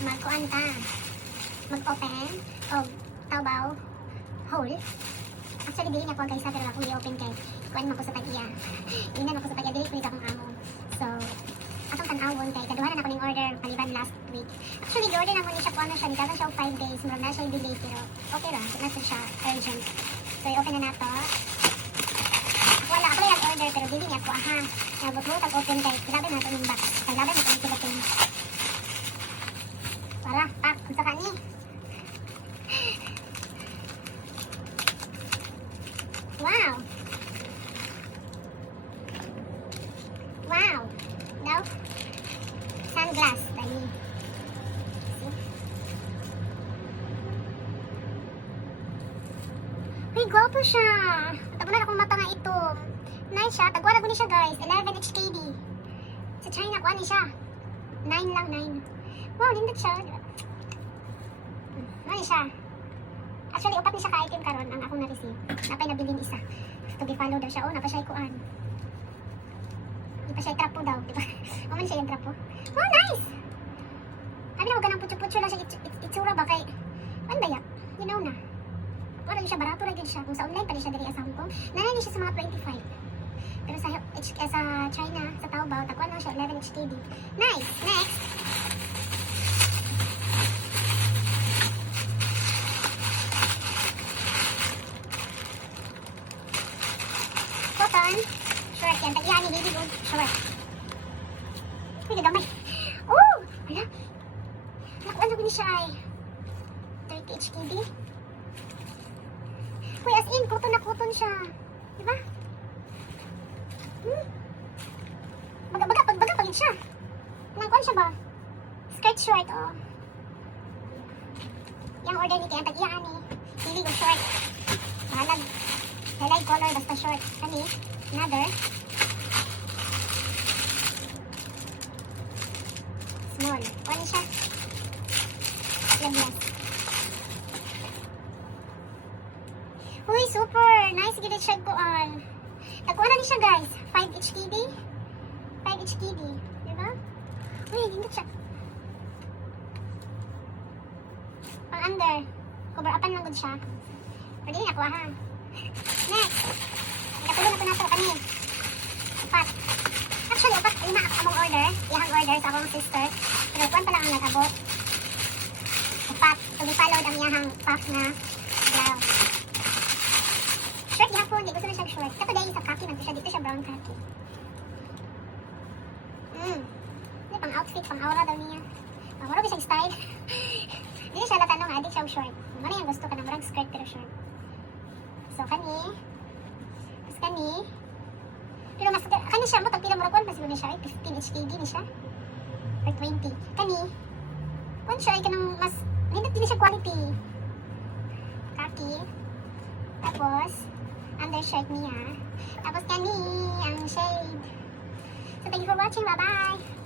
magkuan ta. Mag-open o Taobao hole. Actually, dili niya kuha guys, pero ako i-open kay kuan man ko sa tag-iya. Inan ako sa tag-iya, dili ko akong amo. So, atong tanawon kay kaduha na ako ning order paliban last week. Actually, order na ko ni siya kuan na siya, nikasan siya 5 days, mura na siya delay pero okay ra, na siya urgent. So, i-open na nato. Wala ako lang order pero dili niya ko aha. Nabot mo tag-open kay kailangan nato ning box. Kailangan nato ning open. Para, pak, unsa ka ni? Wow! Wow! Daw? Sunglass, dali. See? Uy, gwapo siya! Tagunan akong mata nga ito. Nice siya. Tagwala ko ni siya guys. 11 HKD. Sa China, kuha ni siya. 9 lang, 9. Wow, lindot siya. Ano siya? Actually, upat ni siya ka-item karon ang akong na-receive. Napay nabilin isa. To be follow daw siya. Oh, napa siya ikuan. Di pa siya trapo daw. Di ba? Oman siya yung trapo. Oh, nice! Sabi na, huwag ka ng putyo-putyo lang siya itsura ba kay... Ano ba ya? You know na. Wala siya, barato lang siya. Kung sa online pa rin siya dali sa Hong Kong. Nanay siya sa mga 25. Pero sa China, sa Taobao, takuan lang siya 11 HKD. Nice! Next! Cotton. Short yan. Tag-iyan ni baby gold. Short. Uy, nagamay. Oh! Wala. Nakuan ko ni siya ay 30 HKD. Uy, as in, cotton na cotton siya. Diba? Baga pagin siya. Nangkuan siya ba? Skirt short, oh. Yang order ni kaya tag-iyaan ni. Pili ko short. Mahalag. Highlight color, basta short. Kani, another. Small. Kuan siya. Sleeveless. Uy, super! Nice gid siya kuan. Nakuha na ni siya guys. 5 HKD. 5 HKD. Diba? Uy, hindi siya. Pang under. Cover upan lang gud siya. Pwede na nakuha ha. Next. Ikatulong na po nato kani. Upat. Actually, upat. Lima among order. Iyang order sa akong sister. Pero kuan pa lang ang nag-abot. Upat. So, follow ang iyang pack na blouse. Short gihapon, di gusto na siya short. Kato dahil sa khaki man siya, dito siya brown khaki. Hindi pang outfit, pang aura daw niya. Pang siya style. Hindi siya latanong, adik siya short. Ano yung gusto ka na marang skirt pero short. So, kani. Mas kani. Pero mas, kani siya mo, tagpila murakuan, mas yun siya, 15 HKD ni siya. Or 20. Kani. Kung siya, ay kanang mas, nindot din siya quality. Khaki. Tapos, undershirt niya. Tapos kani, ang shade. So, thank you for watching. Bye-bye!